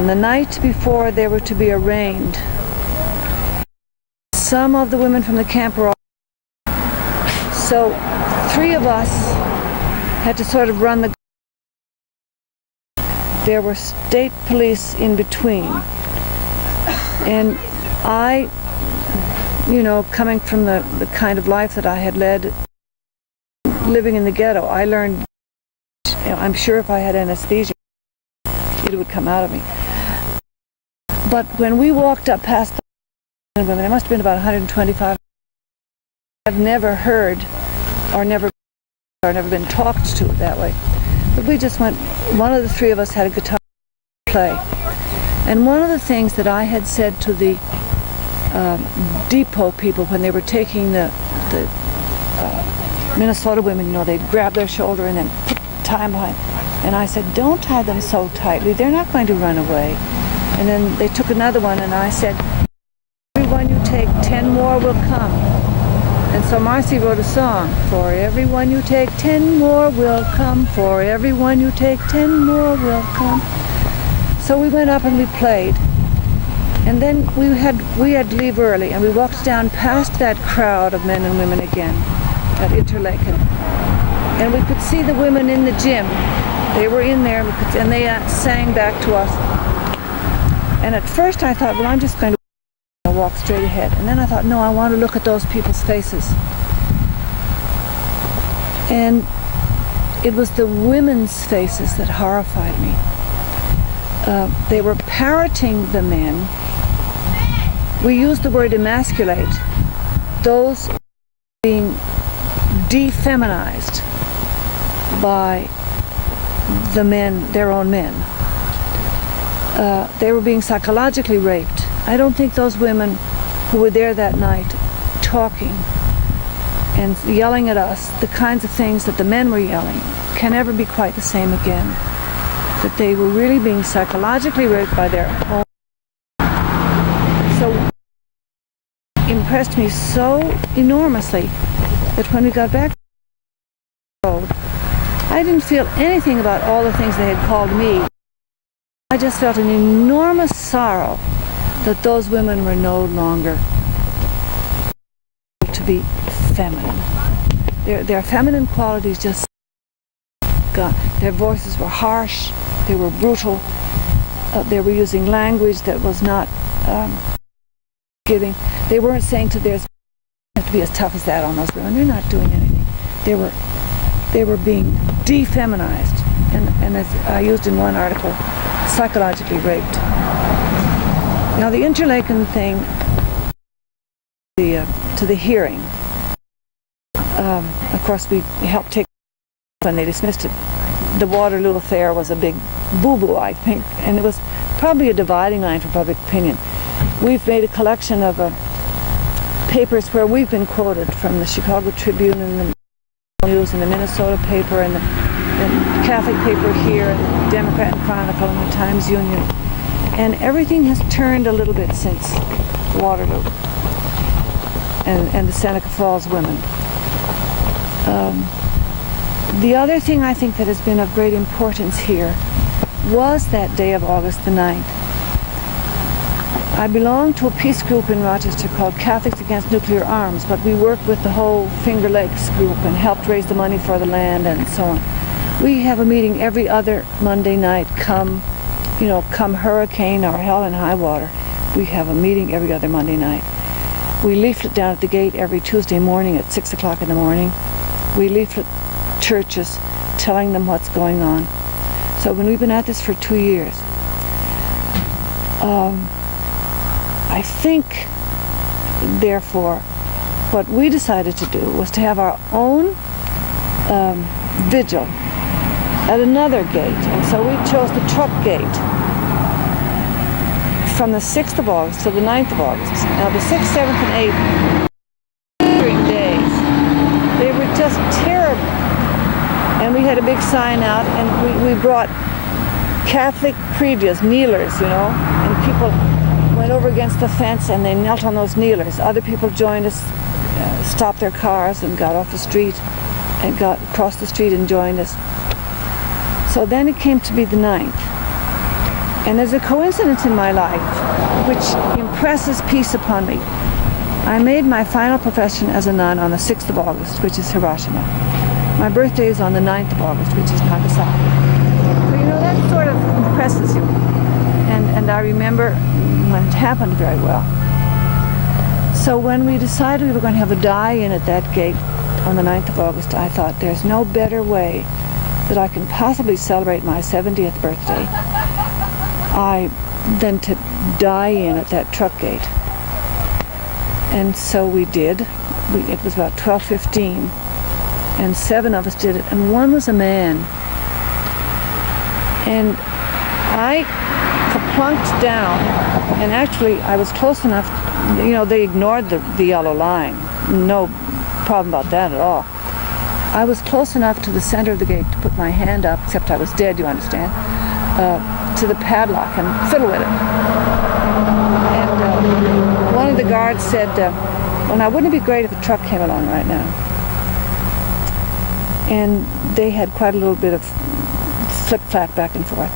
And the night before they were to be arraigned, some of the women from the camp were all. So 3 of us had to sort of run the. There were state police in between. And I, coming from the kind of life that I had led, living in the ghetto, I learned, I'm sure if I had anesthesia, it would come out of me. But when we walked up past the women, there must have been about 125. I've never heard or never been talked to that way. But we just went, one of the 3 of us had a guitar to play. And one of the things that I had said to the depot people when they were taking the Minnesota women, they'd grab their shoulder and then tie them behind. And I said, don't tie them so tightly, they're not going to run away. And then they took another one and I said, everyone you take, 10 more will come. And so Marcy wrote a song, for everyone you take, 10 more will come, for everyone you take, 10 more will come. So we went up and we played. And then we had to leave early, and we walked down past that crowd of men and women again at Interlaken. And we could see the women in the gym. They were in there, and they sang back to us. And at first I thought, well, I'm just going to walk straight ahead. And then I thought, no, I want to look at those people's faces. And it was the women's faces that horrified me. They were parroting the men. We used the word emasculate, those being defeminized by the men, their own men. They were being psychologically raped. I don't think those women who were there that night talking and yelling at us, the kinds of things that the men were yelling, can ever be quite the same again. That they were really being psychologically raped by their own. So impressed me so enormously that when we got back to the road, I didn't feel anything about all the things they had called me. I just felt an enormous sorrow that those women were no longer to be feminine. Their feminine qualities just gone. Their voices were harsh, they were brutal, they were using language that was not giving. They weren't saying to theirs, you have to be as tough as that on those women. They're not doing anything. They were being defeminized, and as I used in one article, psychologically raped. Now the Interlaken thing, to the hearing, of course we helped take when they dismissed it. The Waterloo affair was a big boo-boo, I think, and it was probably a dividing line for public opinion. We've made a collection of papers where we've been quoted from the Chicago Tribune and the News and the Minnesota paper and the Catholic paper here and the Democrat and Chronicle and the Times-Union. And everything has turned a little bit since Waterloo and the Seneca Falls women. The other thing I think that has been of great importance here was that day of August the 9th. I belong to a peace group in Rochester called Catholics Against Nuclear Arms, but we worked with the whole Finger Lakes group and helped raise the money for the land and so on. We have a meeting every other Monday night, come hurricane or hell and high water. We have a meeting every other Monday night. We leaflet down at the gate every Tuesday morning at 6 o'clock in the morning. We leaflet churches telling them what's going on. So when we've been at this for 2 years, I think, therefore, what we decided to do was to have our own vigil at another gate. And so we chose the truck gate from the 6th of August to the 9th of August. Now the 6th, 7th, and 8th days, they were just terrible. And we had a big sign out, and we brought Catholic previous kneelers, and people went over against the fence and they knelt on those kneelers. Other people joined us, stopped their cars and got off the street and got across the street and joined us. So then it came to be the 9th. And there's a coincidence in my life which impresses peace upon me. I made my final profession as a nun on the 6th of August, which is Hiroshima. My birthday is on the 9th of August, which is Nagasaki. So, you know, that sort of impresses you. And I remember when it happened very well. So when we decided we were going to have a die-in at that gate on the 9th of August, I thought there's no better way that I can possibly celebrate my 70th birthday than to die in at that truck gate. And so we did. It was about 12:15, and 7 of us did it, and one was a man. And I plunked down, and actually I was close enough, you know, they ignored the yellow line. No problem about that at all. I was close enough to the center of the gate to put my hand up, except I was dead, you understand, to the padlock and fiddle with it. And one of the guards said, well, now wouldn't it be great if a truck came along right now? And they had quite a little bit of flip-flap back and forth.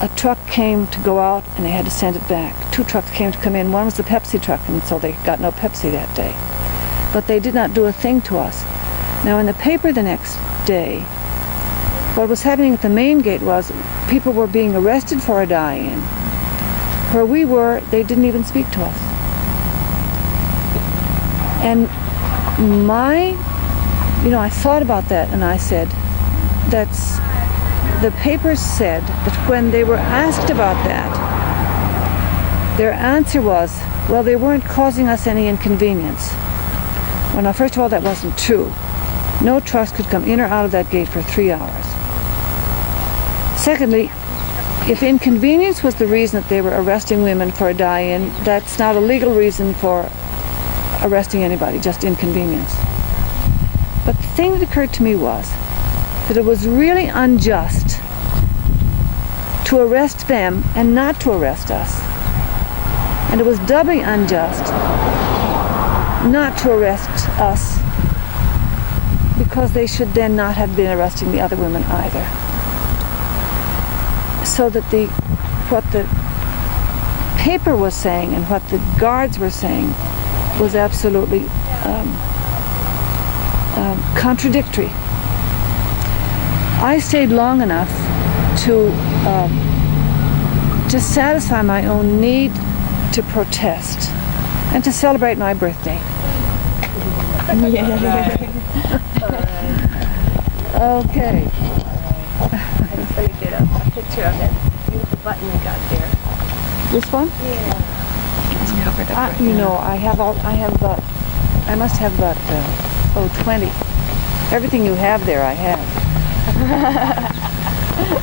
A truck came to go out and they had to send it back. 2 trucks came to come in. One was the Pepsi truck, and so they got no Pepsi that day. But they did not do a thing to us. Now in the paper the next day, what was happening at the main gate was people were being arrested for a die-in. Where we were, they didn't even speak to us. And I thought about that, and I said, the papers said that when they were asked about that, their answer was, well, they weren't causing us any inconvenience. Well, now, first of all, that wasn't true. No trucks could come in or out of that gate for 3 hours. Secondly, if inconvenience was the reason that they were arresting women for a die-in, that's not a legal reason for arresting anybody, just inconvenience. But the thing that occurred to me was that it was really unjust to arrest them and not to arrest us. And it was doubly unjust not to arrest us, because they should then not have been arresting the other women either. So that what the paper was saying and what the guards were saying was absolutely contradictory. I stayed long enough to satisfy my own need to protest and to celebrate my birthday. Yeah. Okay. I was going to get a picture of that beautiful button you got there. This one? Yeah. It's covered up right You now. know, I must have about 20. Everything you have there, I have.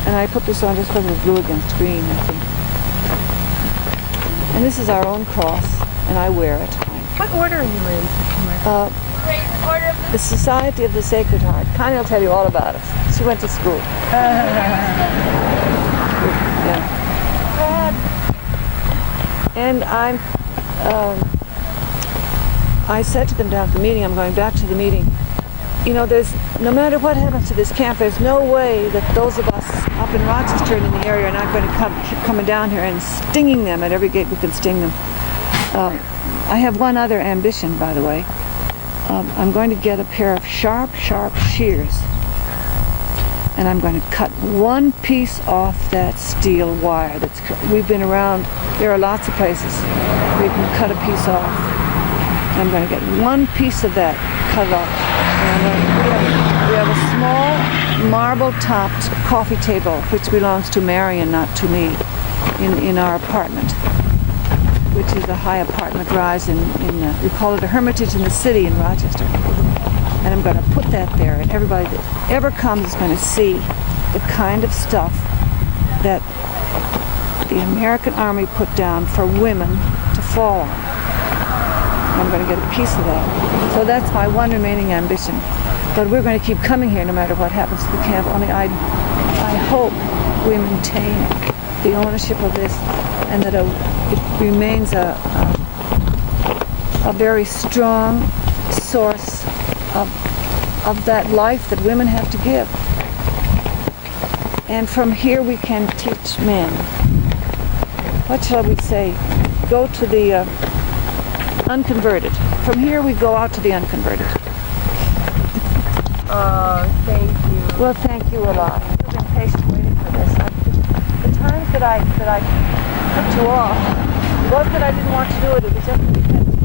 And I put this on just because it was blue against green, I think. And this is our own cross, and I wear it. What order are you in? The Society of the Sacred Heart. Connie will tell you all about it. She went to school. Yeah. And I said to them down at the meeting, I'm going back to the meeting, you know, no matter what happens to this camp, there's no way that those of us up in Rochester and in the area are not going to keep coming down here and stinging them at every gate we can sting them. I have one other ambition, by the way. I'm going to get a pair of sharp shears, and I'm going to cut one piece off that steel wire. We've been around, there are lots of places where you can cut a piece off. I'm going to get one piece of that cut off. We have a small marble-topped coffee table, which belongs to Marion, not to me, in our apartment, which is a high apartment rise we call it a hermitage in the city in Rochester. And I'm going to put that there, and everybody that ever comes is going to see the kind of stuff that the American Army put down for women to fall on. I'm going to get a piece of that. So that's my one remaining ambition. But we're going to keep coming here no matter what happens to the camp. Only I hope we maintain the ownership of this, and that it remains a very strong source of that life that women have to give. And from here we can teach men. What shall we say? Go to the unconverted. From here we go out to the unconverted. Oh, thank you. Well, thank you a lot. You've been patient waiting for this. The times that I put you off, it wasn't that I didn't want to do it, it was just because